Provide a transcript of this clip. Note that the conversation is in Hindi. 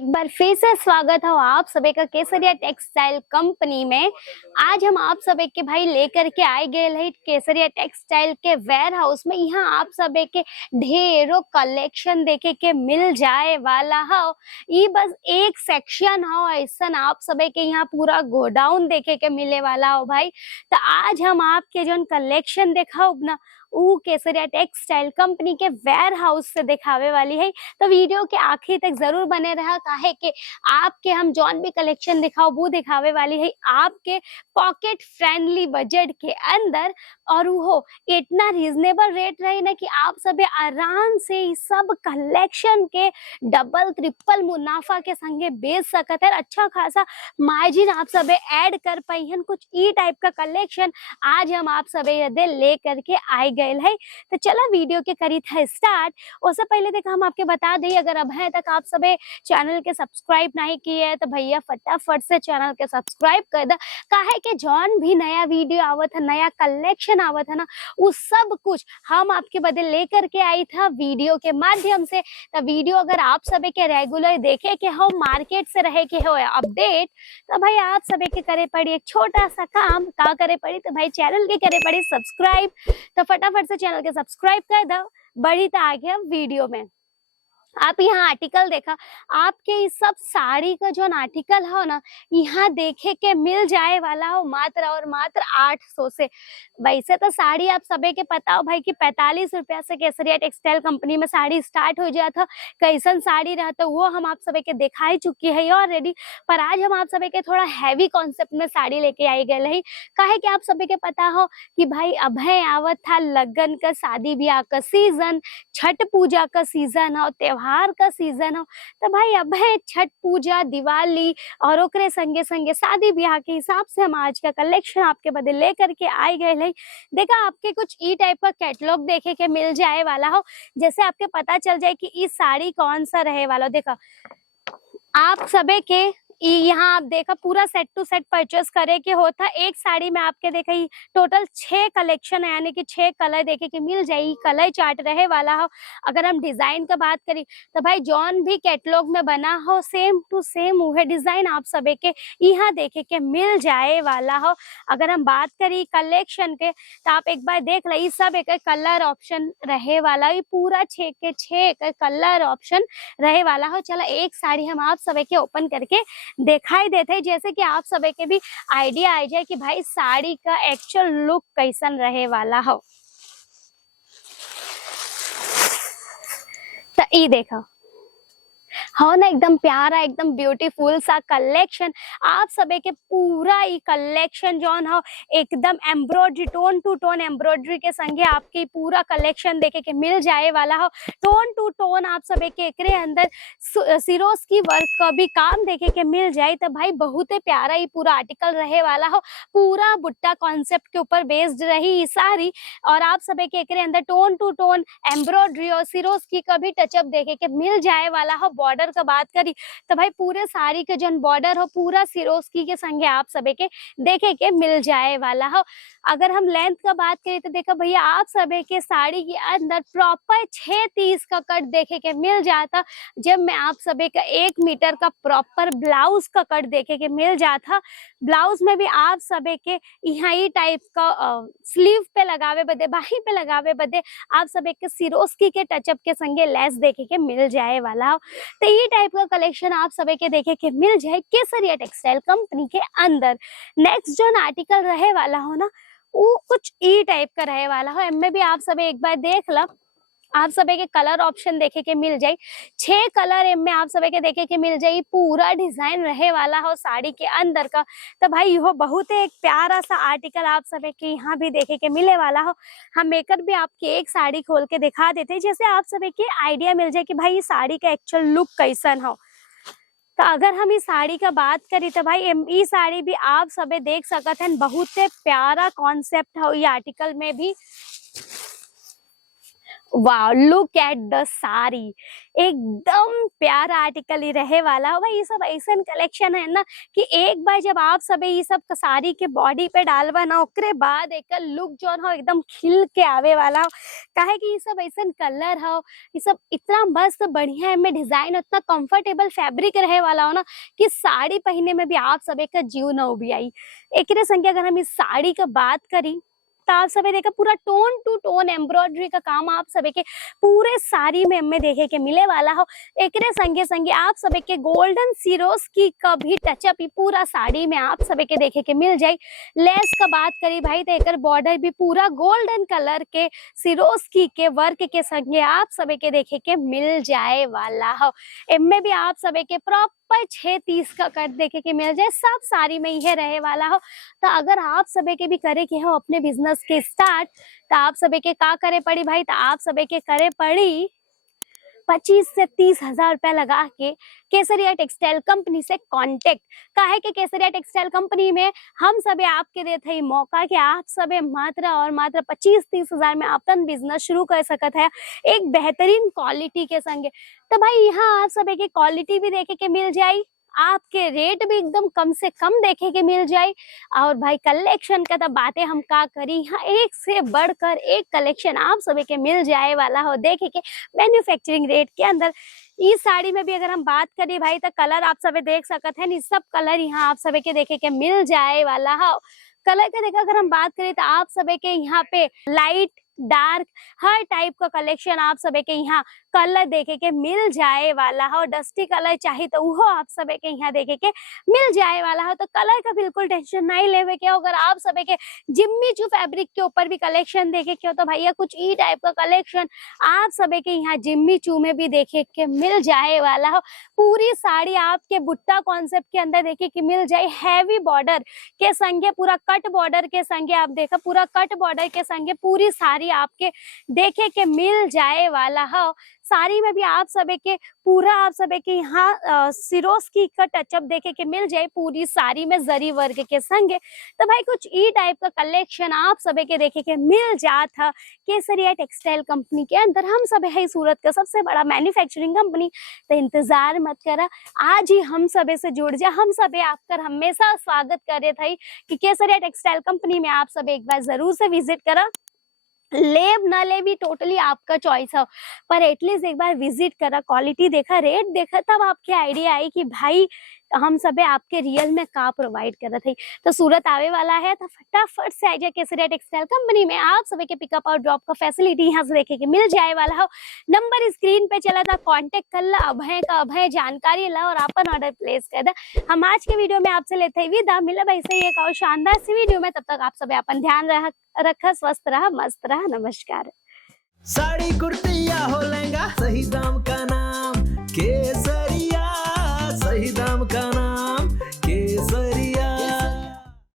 एक बार फिर से स्वागत है आप सभी का केसरिया टेक्सटाइल कंपनी में। आज हम आप सभी के भाई लेकर के आए गए है केसरिया टेक्सटाइल के वेयर हाउस में। यहाँ आप सभी के ढेरों कलेक्शन देखे के मिल जाए वाला है। ये बस एक सेक्शन हो, ऐसा आप सभी के यहाँ पूरा गोडाउन देखे के मिले वाला हो भाई। तो आज हम आपके जो कलेक्शन दिखाओ ना वो केसरिया टेक्सटाइल कंपनी के वेयर हाउस से दिखावे वाली है। तो वीडियो के आखिर तक जरूर बने रहा, काहे कि आपके हम जॉन भी कलेक्शन दिखाओ वो दिखावे वाली है आपके पॉकेट फ्रेंडली बजट के अंदर, और वो इतना रीजनेबल रेट रही ना कि आप सभी आराम से इस सब कलेक्शन के डबल ट्रिपल मुनाफा के संगे बेच सकते हैं। अच्छा खासा मार्जिन आप सभी ऐड कर पाई हैं। कुछ ई टाइप का कलेक्शन आज हम आप सभी ले करके आए गए है। तो चला वीडियो के करी था स्टार्ट। उससे पहले देखा हम आपके बता दें, अगर अब है तक आप सभी चैनल के सब्सक्राइब नहीं किए है तो भैया फटाफट से चैनल के सब्सक्राइब कर दे, काहे कि जौन भी नया वीडियो आवत है, नया कलेक्शन आवत है ना, वो सब कुछ हम आपके बदले लेकर के आई था वीडियो के माध्यम से। तो वीडियो अगर आप सभी के रेगुलर देखे के हो, मार्केट से रहे के हो अपडेट, तो भाई आप सभी के करे पड़ी एक छोटा सा काम का करे पड़ी, तो भाई चैनल के करे पड़ी सब्सक्राइब। तो फटाफट से चैनल के सब्सक्राइब कर दो। बढ़ी तो आगे हम वीडियो में आप यहाँ आर्टिकल देखा, आपके इस सब साड़ी का जो आर्टिकल हो ना, यहाँ देखे के मिल जाए वाला हो मात्र और मात्र 800 से। वैसे तो साड़ी आप सभी के पता हो भाई कि 45 रुपया से केसरिया टेक्सटाइल कंपनी में साड़ी स्टार्ट हो जाता। कैसन साड़ी रहता वो हम आप सभी के दिखा ही चुकी है ऑलरेडी, पर आज हम आप सभी के थोड़ा हैवी कॉन्सेप्ट में साड़ी लेके आई गए है। काहे कि आप सभी के पता हो कि भाई अभय आवत था लगन का, शादी ब्याह का सीजन, छठ पूजा का सीजन हो, त्योहार का सीजन हो। तो भाई अब है छठ पूजा, दिवाली और ओकरे संगे संगे शादी ब्याह के हिसाब से हम आज का कलेक्शन आपके बदले लेकर के आए गए हैं। देखा आपके कुछ ई टाइप का कैटलॉग देखे के मिल जाए वाला हो, जैसे आपके पता चल जाए कि इस साड़ी कौन सा रहे वाला। देखा आप सभी के यहाँ आप देखा पूरा सेट टू सेट परचेस करे के होता। एक साड़ी में आपके देखा टोटल 6 कलेक्शन है, यानी कि 6 कलर देखे के मिल जाए। कलर चार्ट रहे वाला हो। अगर हम डिजाइन का बात करें तो भाई जॉन भी कैटलॉग में बना हो सेम टू सेम वह डिजाइन आप सभी के यहाँ देखे के मिल जाए वाला हो। अगर हम बात करें कलेक्शन के तो आप एक बार देख ली, सब एक कलर ऑप्शन रहे वाला, ये पूरा 6 के 6 कलर ऑप्शन रहे वाला हो। चला एक साड़ी हम आप सभी के ओपन करके दिखाई देते हैं, जैसे कि आप सभी के भी आइडिया आ जाए कि भाई साड़ी का एक्चुअल लुक कैसन रहे वाला हो। तो ये देखो हो ना, एकदम प्यारा एकदम ब्यूटीफुल सा कलेक्शन आप सभी के पूरा ये कलेक्शन जॉन हो एकदम embroidery, tone to tone embroidery के संगे आपके पूरा कलेक्शन देखे के मिल जाए वाला हो। टोन टू टोन आप सभी के एकरे अंदर सिरोस की वर्क का भी काम देखे के मिल जाए। तो भाई बहुत ही प्यारा ये पूरा आर्टिकल रहे वाला हो। पूरा बुट्टा कॉन्सेप्ट के ऊपर बेस्ड रही ये सारी, और आप सभी के एकरे अंदर टोन टू टोन एम्ब्रॉयडरी और सिरोस की का भी टचअप देखे के मिल जाए वाला हो। बॉर्डर का बात करी तो भाई पूरे साड़ी के जो बॉर्डर हो पूरा सिरोस्की के संगे आप सभी के देखे के मिल जाए वाला हो। अगर हम लेंथ का बात करें तो देखो भैया आप सभी के साड़ी के अंदर प्रॉपर 630 का कट देखे के मिल जाता। जब मैं आप सभी का 1 मीटर का प्रॉपर ब्लाउज का कट देखे के मिल जाता। ब्लाउज में भी आप सभी के यहाँ ही टाइप का स्लीव पे लगावे बदे, बाही पे लगावे बदे आप सभी के सिरोस्की के टचअप के संगे लेस देखे के मिल जाए वाला हो। तो ये टाइप का कलेक्शन आप सभी के देखे के मिल जाए केसरिया टेक्सटाइल कंपनी के अंदर। नेक्स्ट जो आर्टिकल रहे वाला हो ना, वो कुछ ई टाइप का रहे वाला हो। इनमें भी आप सभी एक बार देख लो, आप सभी के कलर ऑप्शन देखे के मिल जाए। 6 कलर इनमें आप सभी के देखे के मिल जाए। पूरा डिजाइन रहे वाला हो साड़ी के अंदर का। तो भाई यह बहुत एक प्यारा सा आर्टिकल आप सभी के यहाँ भी देखे के मिले वाला हो। हम मेकर भी आपके एक साड़ी खोल के दिखा देते हैं, जैसे आप सभी के आइडिया मिल जाए कि भाई ये साड़ी का एक्चुअल लुक कैसन हो। तो अगर हम इस साड़ी का बात करें तो भाई ये साड़ी भी आप सभी देख सकते हैं, बहुत प्यारा कॉन्सेप्ट हो ये आर्टिकल में भी। वाह, लुक एट द साड़ी, एकदम प्यारा आर्टिकल ही रहे वाला हो भाई। ये सब ऐसा कलेक्शन है ना कि एक बार जब आप सब ये सब साड़ी के बॉडी पे डालवा ना, ओकरे बाद एक लुक जो हो एकदम खिल के आवे वाला हो। काहे कि ये सब ऐसा कलर हो, ये सब इतना मस्त बढ़िया में डिजाइन, उतना कंफर्टेबल फैब्रिक रहे वाला हो ना कि साड़ी पहनने में भी आप सब एक जीव न उभी आई। एक संगे अगर हम इस साड़ी का बात करी तो आप सभी देखा पूरा टोन टू टोन एम्ब्रॉयडरी का काम आप सभी के पूरे साड़ी में हमें देखे के मिले वाला हो। एकरे संगे संगे आप सभी के गोल्डन सिरोस्की का भी टचअप पूरा साड़ी में आप सभी के देखे के मिल जाए। लेस का बात करी भाई तो एक बॉर्डर भी पूरा गोल्डन कलर के सिरोस्की के वर्क के संगे आप सभी के देखे के मिल जाए वाला हो। इनमें भी आप सभी के प्रॉपर 630 का कट देखे के मिल जाए, सब साड़ी में यह रहे वाला हो। तो अगर आप सभी के भी करे के हो अपने बिजनेस के स्टार्ट, तो आप सभी के का करे पड़ी भाई, तो आप सभी के करे पड़ी 25 से 30 हजार रुपया लगा के केसरिया टेक्सटाइल कंपनी से कांटेक्ट। काहे के केसरिया टेक्सटाइल कंपनी में हम सभी आपके देते हैं मौका कि आप सभी मात्र और मात्र 25-30 हजार में अपन बिजनेस शुरू कर सकत है एक बेहतरीन क्वालिटी के संगे। तो भाई यहाँ आप सभी की क्वालिटी भी देखे के मिल जाए, आपके रेट भी एकदम कम से कम देखे के मिल जाए। और भाई कलेक्शन का तो बातें हम का करी, यहाँ एक से बढ़कर एक कलेक्शन आप सभी के मिल जाए वाला हो देखे के मैन्युफैक्चरिंग रेट के अंदर। इस साड़ी में भी अगर हम बात करें भाई तो कलर आप सभी देख सकते हैं, सब कलर यहाँ आप सभी के देखे के मिल जाए वाला हो। कलर का देखा अगर हम बात करें तो आप सभी के यहाँ पे लाइट डार्क हर टाइप का कलेक्शन आप सभी के यहाँ कलर देखे के मिल जाए वाला हो। डस्टी कलर चाहिए तो वो आप सभी के यहाँ देखे के मिल जाए वाला हो। तो कलर का बिल्कुल टेंशन नहीं लेवे के। अगर आप सभी के जिम्मी चू फैब्रिक के ऊपर भी कलेक्शन देखे के हो तो भैया कुछ ई टाइप का कलेक्शन आप सभी के यहाँ जिम्मी चू में भी देखे के मिल जाए वाला हो। पूरी साड़ी आपके बुट्टा कॉन्सेप्ट के अंदर देखे के मिल जाए, हैवी बॉर्डर के संगे, पूरा कट बॉर्डर के संगे। आप देखा पूरा कट बॉर्डर के संगे पूरी साड़ी आपके देखे के मिल जाए वाला हो। साड़ी में भी आप सभी के पूरा आप सभी के यहाँ सिरोस्की का टचअप देखे के मिल जाए पूरी साड़ी में जरी वर्क के संगे। तो भाई कुछ ई टाइप का कलेक्शन आप सभी के देखे के मिल जाता केसरिया टेक्सटाइल कंपनी के अंदर। हम सब है सूरत का सबसे बड़ा मैन्युफैक्चरिंग कंपनी। तो इंतजार मत करा, आज ही हम सभी से जुड़ जा। हम सभी आपका हमेशा स्वागत करे थे कि केसरिया टेक्सटाइल कंपनी में आप सभी एक बार जरूर से विजिट करा। लेब ना ले भी टोटली आपका चॉइस है, पर एटलीस्ट एक बार विजिट करा, क्वालिटी देखा, रेट देखा, तब आपके आइडिया आई कि भाई हम सब आपके रियल में का प्रोवाइड कर रहे थे। तो सूरत आवे वाला है तो फटाफट से आइए केसरिया टेक्सटाइल कंपनी में। आप सभी के पिकअप और ड्रॉप का फैसिलिटी यहाँ से देखे के मिल जाए वाला हो। नंबर स्क्रीन पे चला था, कांटेक्ट कर ला, अभय का अभय जानकारी ला और अपन ऑर्डर प्लेस कर दा। हम आज के वीडियो में आपसे लेते हैं विदा, मिला ऐसे ही एक और शानदार सी वीडियो में। तब तक आप सभी अपन ध्यान रखा, स्वस्थ रहा, मस्त रहा। नमस्कार। साड़ी कुर्ती या हो लहंगा, सही दाम का नाम